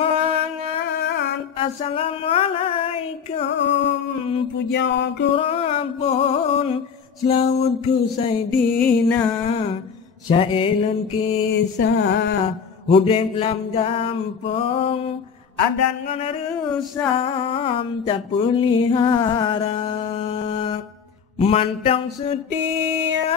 Semangat Assalamualaikum, puja ku Rabbun, selawat ku Sayyidina, syairun kisah hudib lam gampung, adan ngan rusam tak pelihara. Mantang setia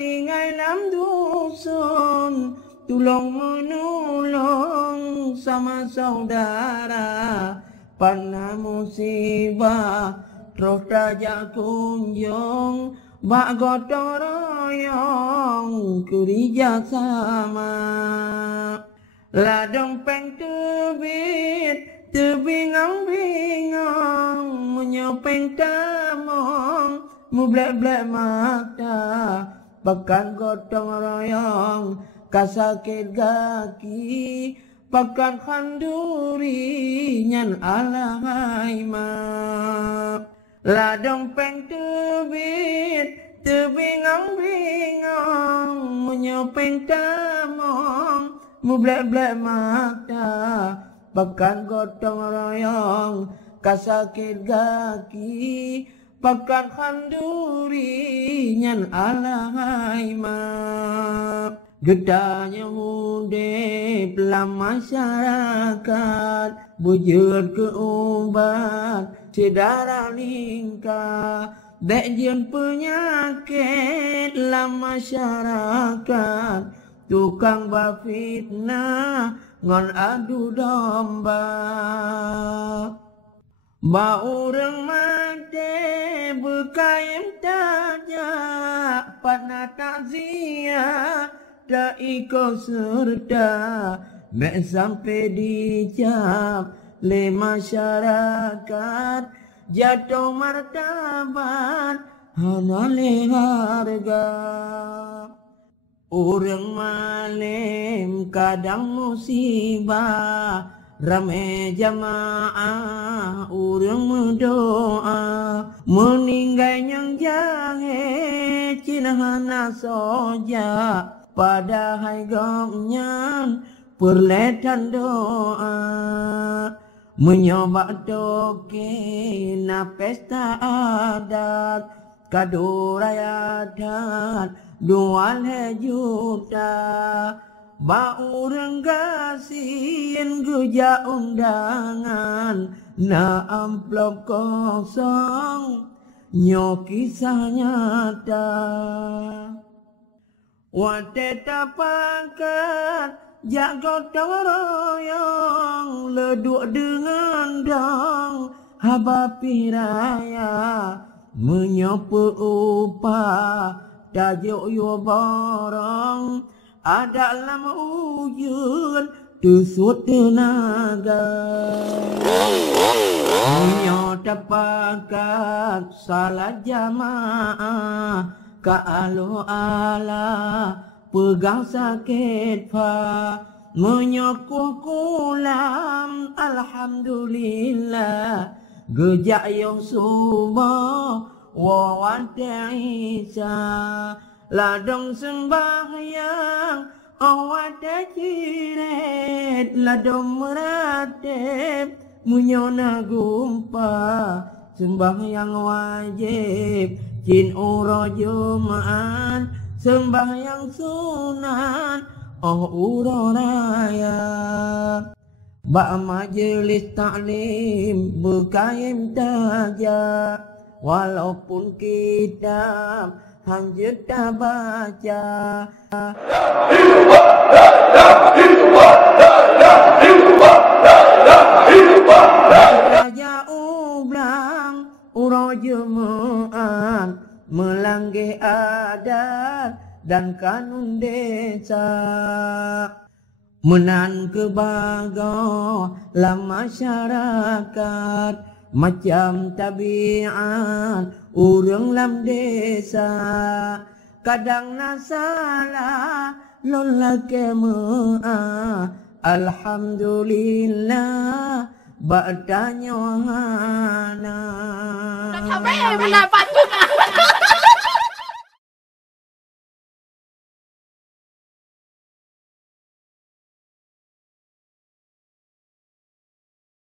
tinggal dalam dusun, tulung menolong sama saudara. Pernah musibah terus raja kunjung, bak gotong royong kerja sama. Ladang peng tebit terbingung-bingung, menyopeng tamong mu blek-blek mata, pakan gotong royong kasakit gaki, pakan khanduri nyan alahai mak. Ladang peng tebit terbingung-bingung, menyopeng tamong mu blek-blek mata, pakan gotong royong kasakit gaki, pakan khanduri nyan alahai mak. Gedanya hudib lam masyarakat, bujur ke ubat sedara lingkar, dek jen penyakit lam masyarakat, tukang bafitnah ngon adu domba. Ba urang mate berkaim tajak, pada takziah tak ikut serta, mek sampai dicap le masyarakat, jatuh martabat hana le harga. Urang malim kadang musibah, ramai jamaah urang mendoa, meninggal yang jahe cina hana soja, pada hai gomnya perletan doa. Menyoba toke na pesta adat, kado raya adat 2 juta, ba urang kasihin geja undangan, na amplop kosong nyo kisah nyata. Wate tapakat jak gotong royong, leduk dengan dong haba piraya, menyopo upah tajuk yo borong, ada lama ujun tusut tenaga. Menyo tapakat salat jamaah, ka alo ala pegang sakit pa, menyokuh kulam alhamdulillah, gejak yang subuh wawan Isa, ladong sembahyang awat ciret, ladong meratib menyona gumpa, sembahyang wajib jin uro Jumat, sembahyang sunat oh uro raya. Ba majelis taklim berkaim tajak, walaupun kitab hanya tak baca. Raja ublang uro jemaat, melanggar adat dan kanun desa, menan kebago lam masyarakat, macam tabiat urang lam desa. Kadang nasalah lola kemah, alhamdulillah ba'da nyohana.